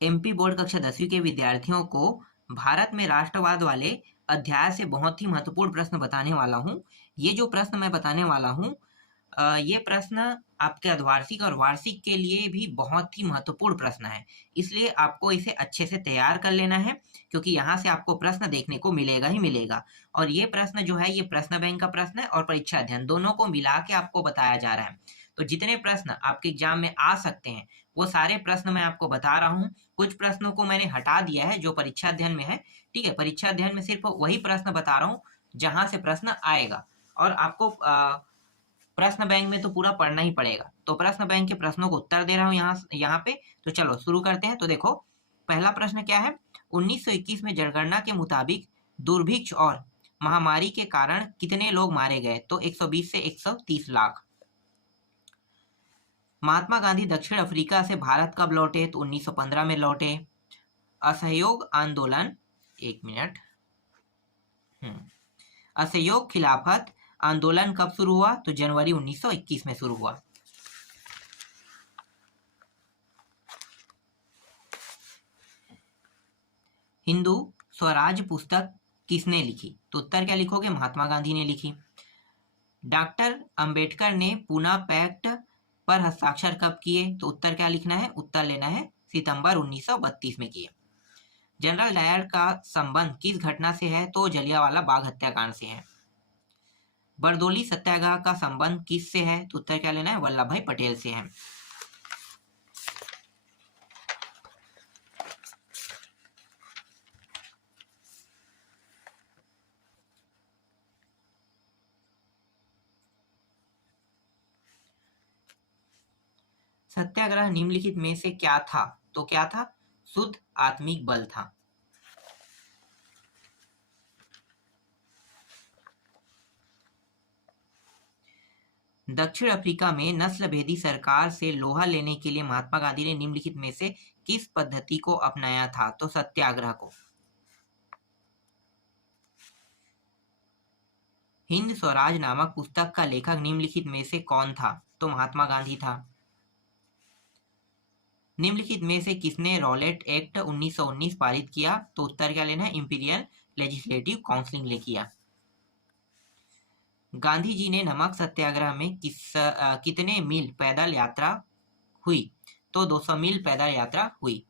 MP board कक्षा 10वीं के विद्यार्थियों को भारत में राष्ट्रवाद वाले अध्याय से बहुत ही महत्वपूर्ण प्रश्न बताने वाला हूँ। ये जो प्रश्न मैं बताने वाला हूँ, ये प्रश्न आपके अर्धवार्षिक और वार्षिक के लिए भी बहुत ही महत्वपूर्ण प्रश्न है। इसलिए आपको इसे अच्छे से तैयार कर लेना है, क्योंकि यहाँ से आपको प्रश्न देखने को मिलेगा ही मिलेगा। और ये प्रश्न जो है, ये प्रश्न बैंक का प्रश्न है और परीक्षा अध्ययन दोनों को मिला के आपको बताया जा रहा है। तो जितने प्रश्न आपके एग्जाम में आ सकते हैं, वो सारे प्रश्न मैं आपको बता रहा हूँ। कुछ प्रश्नों को मैंने हटा दिया है जो परीक्षा अध्ययन में है। ठीक है, परीक्षा अध्ययन में सिर्फ वही प्रश्न बता रहा हूँ जहां से प्रश्न आएगा। और आपको प्रश्न बैंक में तो पूरा पढ़ना ही पड़ेगा। तो प्रश्न बैंक के प्रश्नों को उत्तर दे रहा हूँ यहाँ पे। तो चलो शुरू करते हैं। तो देखो, पहला प्रश्न क्या है। 1921 में जनगणना के मुताबिक दुर्भिक्ष और महामारी के कारण कितने लोग मारे गए? तो 120 से 130 लाख। महात्मा गांधी दक्षिण अफ्रीका से भारत कब लौटे? तो 1915 में लौटे। असहयोग आंदोलन, एक मिनट, असहयोग खिलाफत आंदोलन कब शुरू हुआ? तो जनवरी 1921 में शुरू हुआ। हिंदू स्वराज पुस्तक किसने लिखी? तो उत्तर क्या लिखोगे? महात्मा गांधी ने लिखी। डॉक्टर अंबेडकर ने पूना पैक्ट पर हस्ताक्षर कब किए? तो उत्तर क्या लिखना है? उत्तर लेना है सितंबर 1932 में किए। जनरल डायर का संबंध किस घटना से है? तो जलियांवाला बाग हत्याकांड से है। बरदोली सत्याग्रह का संबंध किस से है? तो उत्तर क्या लेना है? वल्लभ भाई पटेल से है। सत्याग्रह निम्नलिखित में से क्या था? तो क्या था? शुद्ध आत्मिक बल था। दक्षिण अफ्रीका में नस्ल भेदी सरकार से लोहा लेने के लिए महात्मा गांधी ने निम्नलिखित में से किस पद्धति को अपनाया था? तो सत्याग्रह को। हिंद स्वराज नामक पुस्तक का लेखक निम्नलिखित में से कौन था? तो महात्मा गांधी था। निम्नलिखित में से किसने रॉलेट एक्ट 1919 पारित किया? तो उत्तर क्या लेना है? इंपीरियल लेजिस्लेटिव काउंसिल ने किया। गांधी जी ने नमक सत्याग्रह में कितने मील पैदल यात्रा हुई? तो 200 मील पैदल यात्रा हुई।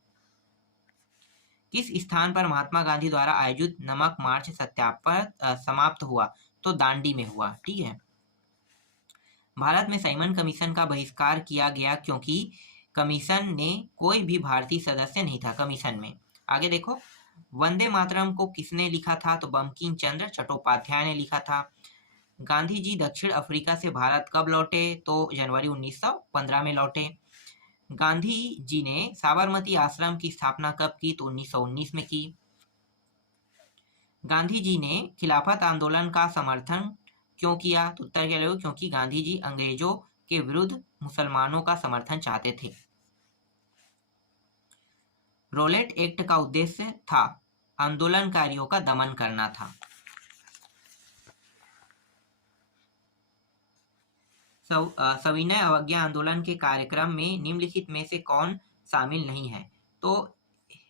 किस स्थान पर महात्मा गांधी द्वारा आयोजित नमक मार्च सत्याग्रह समाप्त हुआ? तो दांडी में हुआ। ठीक है। भारत में साइमन कमीशन का बहिष्कार किया गया क्योंकि कमीशन ने कोई भी भारतीय सदस्य नहीं था कमीशन में। आगे देखो, वंदे मातरम को किसने लिखा था? तो बंकिम चंद्र चट्टोपाध्याय ने लिखा था। गांधी जी दक्षिण अफ्रीका से भारत कब लौटे? तो जनवरी 1915 में लौटे। गांधी जी ने साबरमती आश्रम की स्थापना कब की? तो 1919 में की। गांधी जी ने खिलाफत आंदोलन का समर्थन क्यों किया? तो उत्तर क्या लोगे? क्योंकि गांधी जी अंग्रेजों के विरुद्ध मुसलमानों का समर्थन चाहते थे। रॉलेट एक्ट का उद्देश्य था आंदोलनकारियों का दमन करना था। सविनय अवज्ञा आंदोलन के कार्यक्रम में निम्नलिखित में से कौन शामिल नहीं है? तो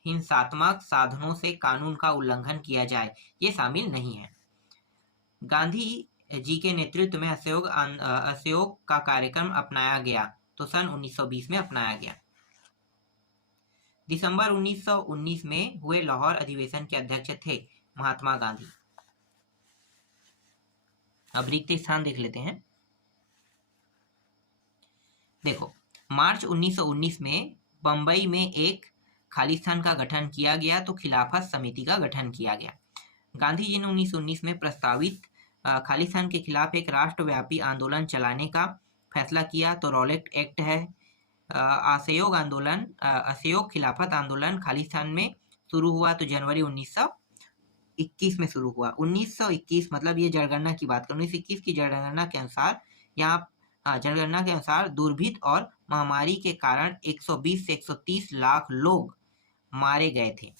हिंसात्मक साधनों से कानून का उल्लंघन किया जाए, ये शामिल नहीं है। गांधी जी के नेतृत्व में असहयोग का कार्यक्रम अपनाया गया, तो सन 1920 में अपनाया गया। दिसंबर 1919 में हुए लाहौर अधिवेशन के अध्यक्ष थे महात्मा गांधी। अब रिक्त स्थान देख लेते हैं। देखो, मार्च 1919 में बंबई में एक खालिस्तान का गठन किया गया, तो खिलाफत समिति का गठन किया गया। गांधी जी ने 1919 में प्रस्तावित खालिस्तान के खिलाफ एक राष्ट्रव्यापी आंदोलन चलाने का फैसला किया, तो रॉलेट एक्ट है। असहयोग खिलाफत आंदोलन खालिस्तान में शुरू हुआ, तो जनवरी 1921 में शुरू हुआ। 1921 मतलब ये जनगणना की बात करूँ, 1921 की जनगणना के अनुसार जनगणना के अनुसार दुर्भिक्ष और महामारी के कारण 120 से 130 लाख लोग मारे गए थे।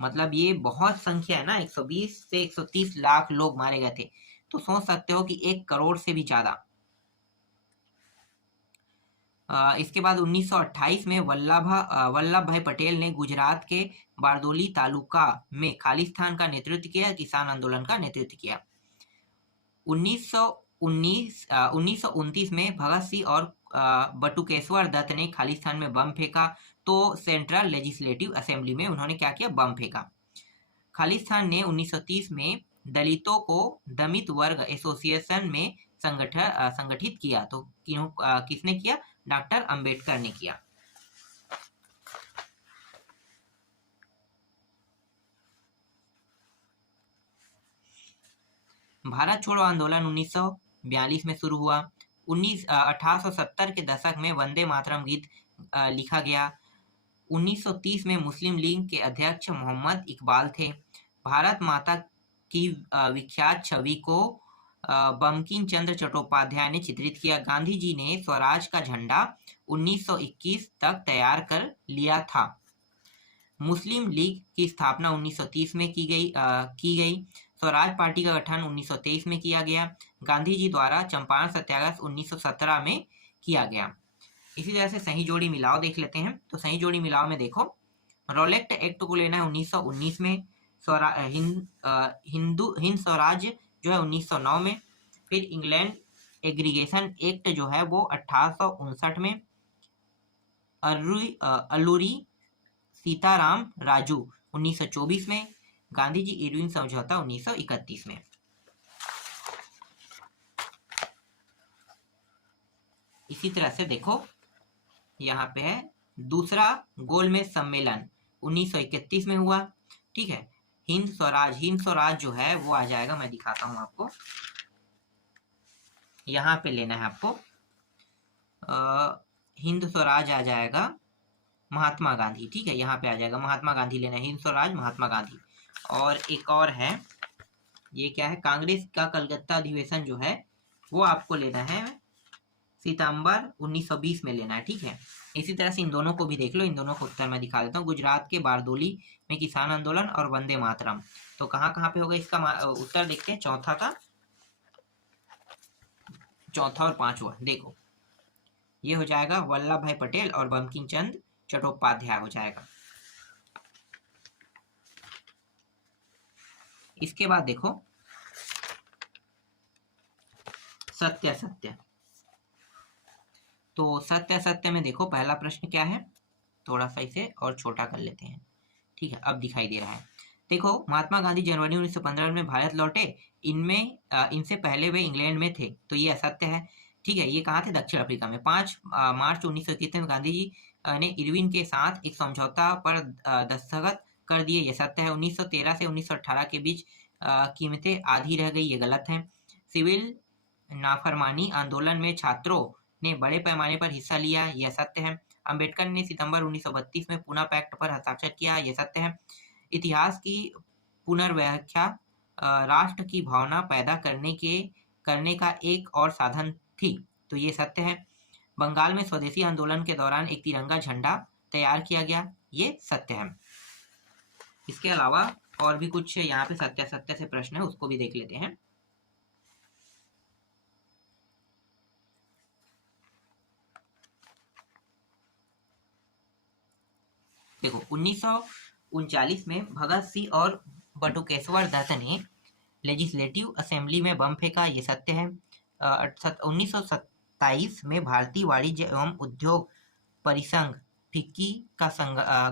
मतलब ये बहुत संख्या है ना, 120 से 130 लाख लोग मारे गए थे। तो सोच सकते हो कि 1 करोड़ से भी ज्यादा। इसके बाद 1928 में वल्लभ भाई पटेल ने गुजरात के बारदोली तालुका में खालिस्तान का नेतृत्व किया, किसान आंदोलन का नेतृत्व किया। 1929 में भगत सिंह और बटुकेश्वर दत्त ने खालिस्तान में बम फेंका, तो सेंट्रल लेजिस्लेटिव असेंबली में उन्होंने क्या किया, बम फेंका। खालिस्तान ने 1930 में दलितों को दलित वर्ग एसोसिएशन में संगठित किया, तो किसने किया, डॉक्टर अंबेडकर ने किया। भारत छोड़ो आंदोलन 1942 में शुरू हुआ। 1870 के दशक में वंदे मातरम गीत लिखा गया। 1930 में मुस्लिम लीग के अध्यक्ष मोहम्मद इकबाल थे। भारत माता की विख्यात छवि को बंकिम चंद्र चट्टोपाध्याय ने चित्रित किया। गांधी जी ने स्वराज का झंडा 1921 तक तैयार कर लिया था। मुस्लिम लीग की स्थापना 1930 में की गई। स्वराज पार्टी का गठन 1923 में किया गया। गांधी जी द्वारा चंपारण सत्याग्रह 1917 में किया गया। इसी तरह से सही जोड़ी मिलाओ देख लेते हैं। तो सही जोड़ी मिलाओ में देखो, रोलेक्ट एक्ट को लेना है 1919 में, हिंद स्वराज जो है 1909 में, फिर इंग्लैंड एग्रीगेशन एक्ट जो है वो 1859 में, अल्लूरी सीताराम राजू 1924 में, गांधी जी इरविन समझौता 1931 में। इसी तरह से देखो यहाँ पे है दूसरा गोलमेज सम्मेलन 1931 में हुआ। ठीक है, हिंद स्वराज जो है वो आ जाएगा, मैं दिखाता हूं आपको, यहाँ पे लेना है आपको, हिंद स्वराज आ जाएगा महात्मा गांधी। ठीक है, यहाँ पे आ जाएगा महात्मा गांधी लेना है, हिंद स्वराज महात्मा गांधी। और एक और है, ये क्या है, कांग्रेस का कलकत्ता अधिवेशन जो है वो आपको लेना है सितंबर 1920 में लेना है। ठीक है, इसी तरह से इन दोनों को भी देख लो, इन दोनों को उत्तर मैं दिखा देता हूँ। गुजरात के बारदोली में किसान आंदोलन और वंदे मातरम, तो कहाँ कहाँ पे होगा इसका उत्तर देखते हैं। चौथा और पांचवा देखो, ये हो जाएगा वल्लभ भाई पटेल और बंकिम चंद्र चट्टोपाध्याय हो जाएगा। इसके बाद देखो सत्य, तो सत्य में देखो पहला प्रश्न क्या है, थोड़ा सा इसे और छोटा कर लेते हैं। ठीक है, अब दिखाई दे रहा है। देखो, महात्मा गांधी जनवरी 1915 में भारत लौटे, इनसे पहले वे इंग्लैंड में थे, तो ये असत्य है। ठीक है, ये कहाँ थे, दक्षिण अफ्रीका में। 5 मार्च 1921 में गांधी जी ने इरविन के साथ एक समझौता पर दस्तखत कर दिए, ये सत्य है। 1913 से 1918 के बीच कीमतें आधी रह गई, ये गलत है। सिविल नाफरमानी आंदोलन में छात्रों ने बड़े पैमाने पर हिस्सा लिया, यह सत्य है। अंबेडकर ने सितंबर 1932 में पूना पैक्ट पर हस्ताक्षर किया, यह सत्य है। इतिहास की पुनर्व्याख्या राष्ट्र की भावना पैदा करने का एक और साधन थी, तो ये सत्य है। बंगाल में स्वदेशी आंदोलन के दौरान एक तिरंगा झंडा तैयार किया गया, ये सत्य है। इसके अलावा और भी कुछ यहाँ पे सत्य से प्रश्न है, उसको भी देख लेते हैं। देखो, 1939 में भगत सिंह और बटुकेश्वर दत्त ने लेजिस्लेटिव असेंबली में बम फेंका, ये सत्य है। 1927 में भारतीय वाणिज्य एवं उद्योग परिसंघ फिक्की का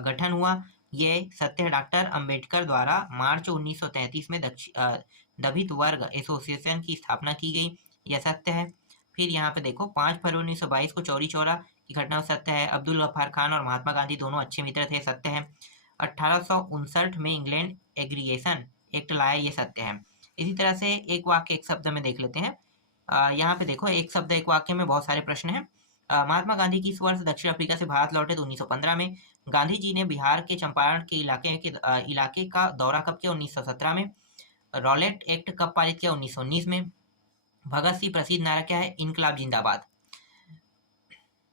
गठन हुआ, ये सत्य है। डॉक्टर अंबेडकर द्वारा मार्च 1933 में दलित वर्ग एसोसिएशन की स्थापना की गई, यह सत्य है। फिर यहाँ पे देखो 5 फरवरी 1922 को चौरी चौरा की घटना, सत्य है। अब्दुल गफ्फार खान और महात्मा गांधी दोनों अच्छे मित्र थे, सत्य है। 1859 में इंग्लैंड एग्रीगेशन एक्ट लाया, ये सत्य है। इसी तरह से एक वाक्य एक शब्द में देख लेते हैं। यहाँ पे देखो, एक शब्द एक वाक्य में बहुत सारे प्रश्न हैं। महात्मा गांधी किस वर्ष दक्षिण अफ्रीका से भारत लौटे, तो 1915 में। गांधी जी ने बिहार के चंपारण के इलाके का दौरा कब किया, 1917 में। रॉलेट एक्ट कब पारित किया, 1919 में। भगत सिंह प्रसिद्ध नारा क्या है, इनकलाब जिंदाबाद।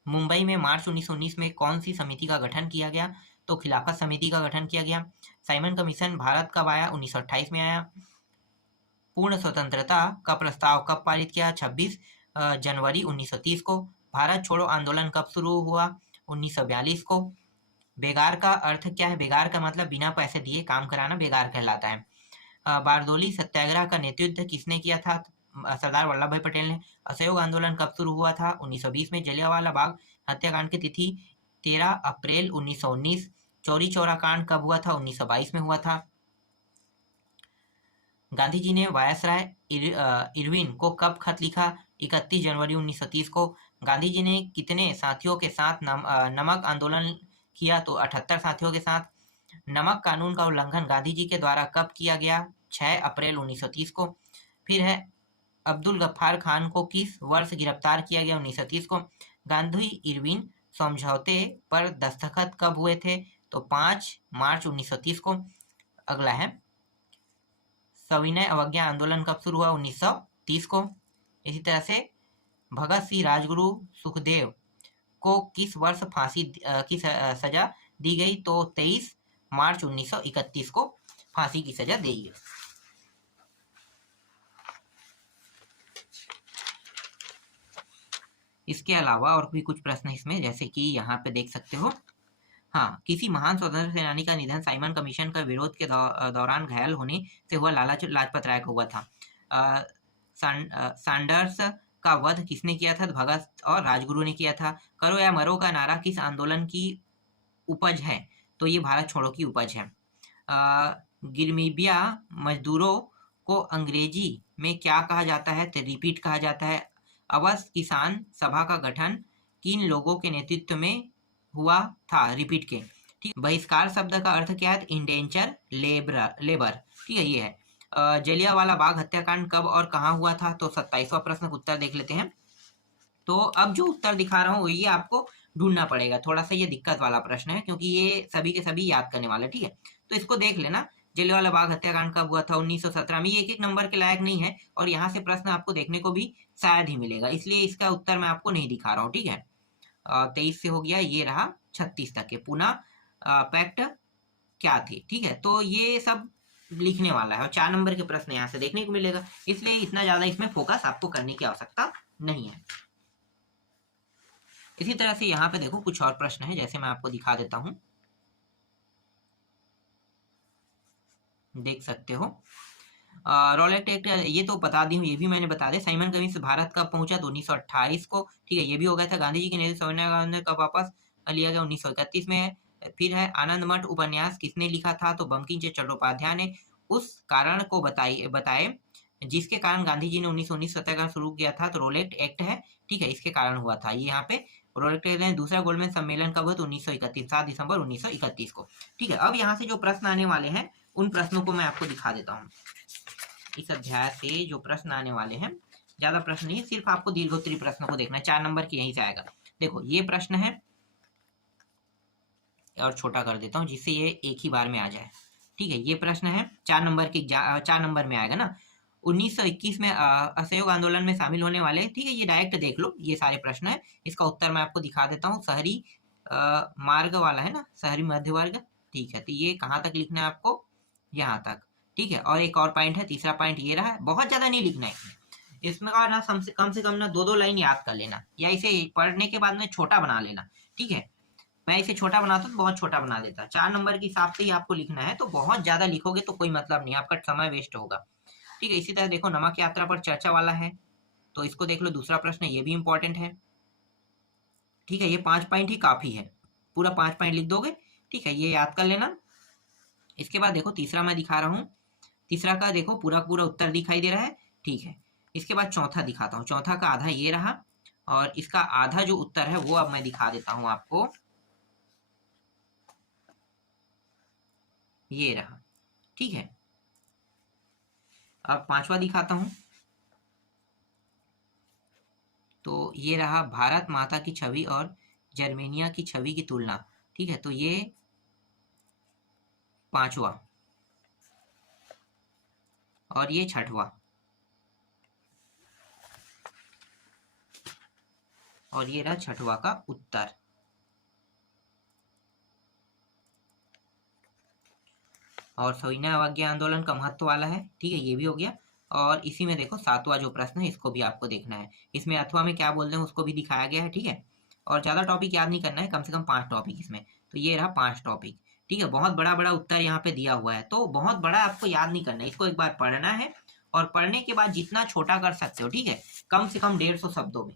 मुंबई में मार्च 1919 में कौन सी समिति का गठन किया गया, तो खिलाफत समिति का गठन किया गया। साइमन कमीशन भारत कब आया, 1928 में आया। पूर्ण स्वतंत्रता का प्रस्ताव कब पारित किया, 26 जनवरी 1930 को। भारत छोड़ो आंदोलन कब शुरू हुआ? 1942 को। बेगार का अर्थ क्या है? बेगार का मतलब बिना पैसे दिए काम कराना बेगार कहलाता है। बारदोली सत्याग्रह का नेतृत्व किसने किया था? सरदार वल्लभ भाई पटेल ने। असहयोग आंदोलन कब शुरू हुआ था? 1920 में। जलियांवाला बाग हत्याकांड की तिथि 13 अप्रैल 1919। चौरी चौरा कांड कब हुआ था? 1922 में हुआ था। गांधी जी ने वायसराय इरविन को कब खत लिखा? 31 जनवरी 1930 को। गांधी जी ने कितने साथियों के साथ नमक आंदोलन किया? तो 78 साथियों के साथ। नमक कानून का उल्लंघन गांधी जी के द्वारा कब किया गया? 6 अप्रैल 1930 को। फिर है अब्दुल गफ्फार खान को किस वर्ष गिरफ्तार किया गया? 1930 को। गांधी इरविन समझौते पर दस्तखत कब हुए थे? तो 5 मार्च 1930 को। अगला है सविनय अवज्ञा आंदोलन कब शुरू हुआ? 1930 को। इसी तरह से भगत सिंह राजगुरु सुखदेव को किस वर्ष फांसी की सजा दी गई? तो 23 मार्च 1931 को फांसी की सजा दी गई। इसके अलावा और भी कुछ प्रश्न इसमें, जैसे कि यहाँ पे देख सकते हो। हाँ, किसी महान स्वतंत्र सेनानी का निधन साइमन कमीशन का विरोध के दौरान घायल होने से हुआ लाला लाजपत राय को हुआ था। सैंडर्स का वध किसने किया था? भगत और राजगुरु ने किया था। करो या मरो का नारा किस आंदोलन की उपज है? तो ये भारत छोड़ो की उपज है। गिरमीबिया मजदूरों को अंग्रेजी में क्या कहा जाता है? तो रिपीट कहा जाता है। अवध किसान सभा का गठन किन लोगों के नेतृत्व में हुआ था? रिपीट के। ठीक। बहिष्कार शब्द का अर्थ क्या है? Indenture labour. ठीक है, ये है। जलियांवाला बाग हत्याकांड कब और कहाँ हुआ था? तो 27वां प्रश्न का उत्तर देख लेते हैं। तो अब जो उत्तर दिखा रहा हूँ ये आपको ढूंढना पड़ेगा। थोड़ा सा ये दिक्कत वाला प्रश्न है क्योंकि ये सभी के सभी याद करने वाले। ठीक है, तो इसको देख लेना। जलियांवाला बाग हत्याकांड कब हुआ था? 1917 में। ये एक एक नंबर के लायक नहीं है और यहाँ से प्रश्न आपको देखने को भी शायद ही मिलेगा, इसलिए इसका उत्तर मैं आपको नहीं दिखा रहा हूँ। ठीक है, 23 से हो गया, ये रहा 36 तक के। पुनः पैक्ट क्या थी? ठीक है, तो ये सब लिखने वाला है और 4 नंबर के प्रश्न यहाँ से देखने को मिलेगा, इसलिए इतना ज्यादा इसमें फोकस आपको करने की आवश्यकता नहीं है। इसी तरह से यहाँ पे देखो कुछ और प्रश्न है, जैसे मैं आपको दिखा देता हूँ, देख सकते हो। रॉलेट एक्ट ये तो बता दी हूँ, ये भी मैंने बता दिया। साइमन कमीशन भारत कब पहुंचा? तो 1928 को। ठीक है, ये भी हो गया था। गांधी जी के नेतृत्व सविनय कब वापस लिया गया? 1931 में है। फिर है आनंद मठ उपन्यास किसने लिखा था? तो बंकिम चंद्र चट्टोपाध्याय ने। उस कारण को बताए जिसके कारण गांधी जी ने 1919 सत्याग्रह शुरू किया था। तो रोलेट एक्ट है। ठीक है, इसके कारण हुआ था। ये यहाँ पे रोलेट एक्ट है। दूसरा गोल्डमैन सम्मेलन कब हुआ? तो 1931, 7 दिसंबर 1931 को। ठीक है, अब यहाँ से जो प्रश्न आने वाले हैं उन प्रश्नों को मैं आपको दिखा देता हूँ। इस अध्याय से जो प्रश्न आने वाले हैं, ज्यादा प्रश्न नहीं है, सिर्फ आपको दीर्घोत्तरी प्रश्नों को देखना है। 4 नंबर की यहीं से आएगा। देखो ये प्रश्न है और छोटा कर देता हूँ जिससे ये एक ही बार में आ जाए। ठीक है, ये प्रश्न है 4 नंबर की, 4 नंबर में आएगा ना। 1921 में असहयोग आंदोलन में शामिल होने वाले। ठीक है, ये डायरेक्ट देख लो, ये सारे प्रश्न है। इसका उत्तर मैं आपको दिखा देता हूँ। शहरी मार्ग वाला है ना, शहरी मध्य वर्ग। ठीक है, तो ये कहाँ तक लिखना है आपको? यहाँ तक। ठीक है, और एक और पॉइंट है, तीसरा पॉइंट ये रहा है। बहुत ज्यादा नहीं लिखना है इसमें और ना, कम से कम ना 2-2 लाइन याद कर लेना, या इसे पढ़ने के बाद में छोटा बना लेना। ठीक है, मैं इसे छोटा बनाता तो बहुत छोटा बना देता। 4 नंबर के हिसाब से ही आपको लिखना है, तो बहुत ज्यादा लिखोगे तो कोई मतलब नहीं, आपका समय वेस्ट होगा। ठीक है, इसी तरह देखो नमक यात्रा पर चर्चा वाला है, तो इसको देख लो। दूसरा प्रश्न, ये भी इंपॉर्टेंट है। ठीक है, ये 5 पॉइंट ही काफी है, पूरा 5 पॉइंट लिख दोगे। ठीक है, ये याद कर लेना। इसके बाद देखो तीसरा मैं दिखा रहा हूँ। तीसरा का देखो पूरा पूरा उत्तर दिखाई दे रहा है। ठीक है, इसके बाद चौथा दिखाता हूँ। चौथा का आधा ये रहा और इसका आधा जो उत्तर है वो अब मैं दिखा देता हूँ आपको, ये रहा। ठीक है, अब 5वां दिखाता हूँ। तो ये रहा भारत माता की छवि और जर्मेनिया की छवि की तुलना। ठीक है, तो ये 5वां और ये 6वां और ये रहा 6वां का उत्तर। और सविनय अवज्ञा आंदोलन का महत्व वाला है। ठीक है, ये भी हो गया। और इसी में देखो 7वां जो प्रश्न है इसको भी आपको देखना है। इसमें अथवा में क्या बोल रहे हैं उसको भी दिखाया गया है, ठीक है। और ज़्यादा टॉपिक याद नहीं करना है, कम से कम 5 टॉपिक इसमें। तो ये रहा 5 टॉपिक, ठीक है। बहुत बड़ा बड़ा उत्तर यहाँ पे दिया हुआ है, तो बहुत बड़ा आपको याद नहीं करना है, इसको एक बार पढ़ना है और पढ़ने के बाद जितना छोटा कर सकते हो, ठीक है। कम से कम 150 शब्दों में,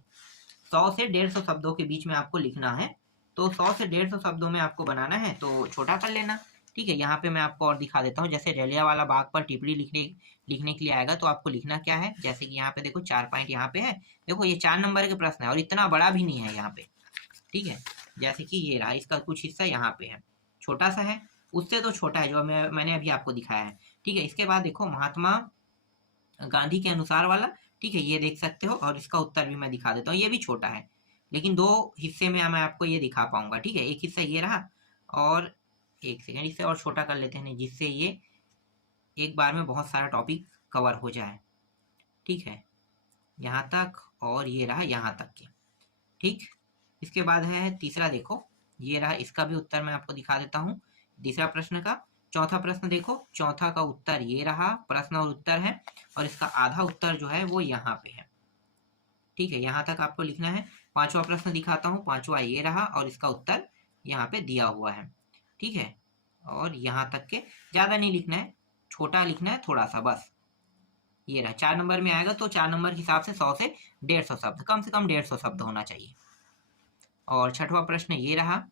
100 से 150 शब्दों के बीच में आपको लिखना है। तो 100 से 150 शब्दों में आपको बनाना है, तो छोटा कर लेना, ठीक है। यहाँ पे मैं आपको और दिखा देता हूँ, जैसे रेलिया वाला बाग पर टिप्पणी लिखने के लिए आएगा तो आपको लिखना क्या है, जैसे कि यहाँ पे देखो 4 पॉइंट यहाँ पे है, देखो ये 4 नंबर के प्रश्न है और इतना बड़ा भी नहीं है यहाँ पे, ठीक है। जैसे कि ये रहा, इसका कुछ हिस्सा यहाँ पे है, छोटा सा है, उससे तो छोटा है जो मैंने अभी आपको दिखाया है, ठीक है। इसके बाद देखो महात्मा गांधी के अनुसार वाला, ठीक है, ये देख सकते हो और इसका उत्तर भी मैं दिखा देता हूँ। ये भी छोटा है लेकिन 2 हिस्से में मैं आपको ये दिखा पाऊंगा, ठीक है। एक हिस्सा ये रहा और एक सेकेंड इसे और छोटा कर लेते हैं जिससे ये एक बार में बहुत सारा टॉपिक कवर हो जाए, ठीक है। यहाँ तक और ये रहा यहाँ तक के, ठीक। इसके बाद है तीसरा, देखो ये रहा, इसका भी उत्तर मैं आपको दिखा देता हूँ तीसरा प्रश्न का। चौथा प्रश्न देखो, चौथा का उत्तर ये रहा, प्रश्न और उत्तर है और इसका आधा उत्तर जो है वो यहाँ पे है, ठीक है। यहाँ तक आपको लिखना है। 5वां प्रश्न दिखाता हूँ, 5वां ये रहा और इसका उत्तर यहाँ पे दिया हुआ है, ठीक है। और यहाँ तक के ज़्यादा नहीं लिखना है, छोटा लिखना है थोड़ा सा बस। ये रहा 4 नंबर में आएगा तो 4 नंबर के हिसाब से 100 से 150 शब्द, कम से कम 150 शब्द होना चाहिए। और 6वां प्रश्न ये रहा,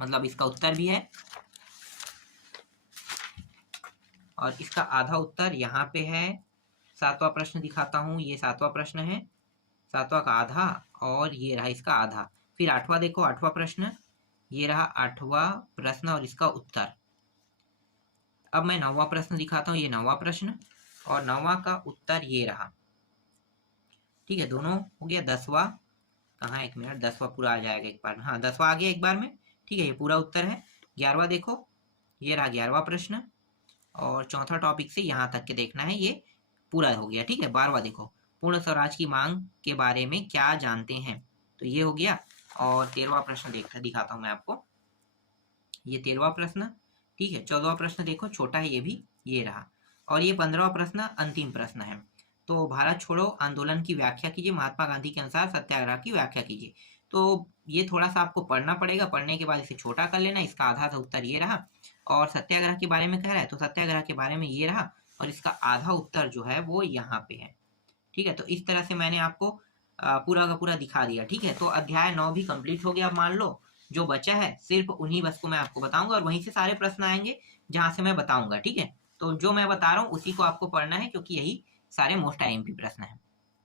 मतलब इसका उत्तर भी है और इसका आधा उत्तर यहाँ पे है। 7वां प्रश्न दिखाता हूँ, ये 7वां प्रश्न है, 7वां का आधा और ये रहा इसका आधा। फिर 8वां देखो, 8वां प्रश्न ये रहा, 8वां प्रश्न और इसका उत्तर। अब मैं 9वां प्रश्न दिखाता हूँ, ये 9वां प्रश्न और 9वां का उत्तर ये रहा, ठीक है। दोनों हो गया। 10वां कहाँ, एक मिनट, 10वां पूरा आ जाएगा एक बार में, हाँ 10वां आ गया एक बार में, ठीक है, ये पूरा उत्तर है। 11वां देखो, ये रहा 11वां प्रश्न और चौथा टॉपिक से यहाँ तक के देखना है, ये पूरा हो गया, ठीक है। 12वां देखो, पूर्ण स्वराज की मांग के बारे में क्या जानते हैं, तो ये हो गया। और 13वां प्रश्न दिखाता हूँ मैं आपको, ये 13वां प्रश्न, ठीक है। 14वां प्रश्न देखो, छोटा है ये भी, ये रहा। और ये 15वां प्रश्न अंतिम प्रश्न है। तो भारत छोड़ो आंदोलन की व्याख्या कीजिए, महात्मा गांधी के अनुसार सत्याग्रह की व्याख्या कीजिए। तो ये थोड़ा सा आपको पढ़ना पड़ेगा, पढ़ने के बाद इसे छोटा कर लेना। इसका आधा सा उत्तर ये रहा और सत्याग्रह के बारे में कह रहा है तो सत्याग्रह के बारे में ये रहा और इसका आधा उत्तर जो है वो यहाँ पे है, ठीक है। तो इस तरह से मैंने आपको पूरा का पूरा दिखा दिया, ठीक है। तो अध्याय 9 भी कंप्लीट हो गया। अब मान लो जो बचा है सिर्फ उन्हीं बस को मैं आपको बताऊंगा और वहीं से सारे प्रश्न आएंगे जहां से मैं बताऊंगा, ठीक है। तो जो मैं बता रहा हूँ उसी को आपको पढ़ना है क्योंकि यही सारे मोस्ट आईएमपी प्रश्न है।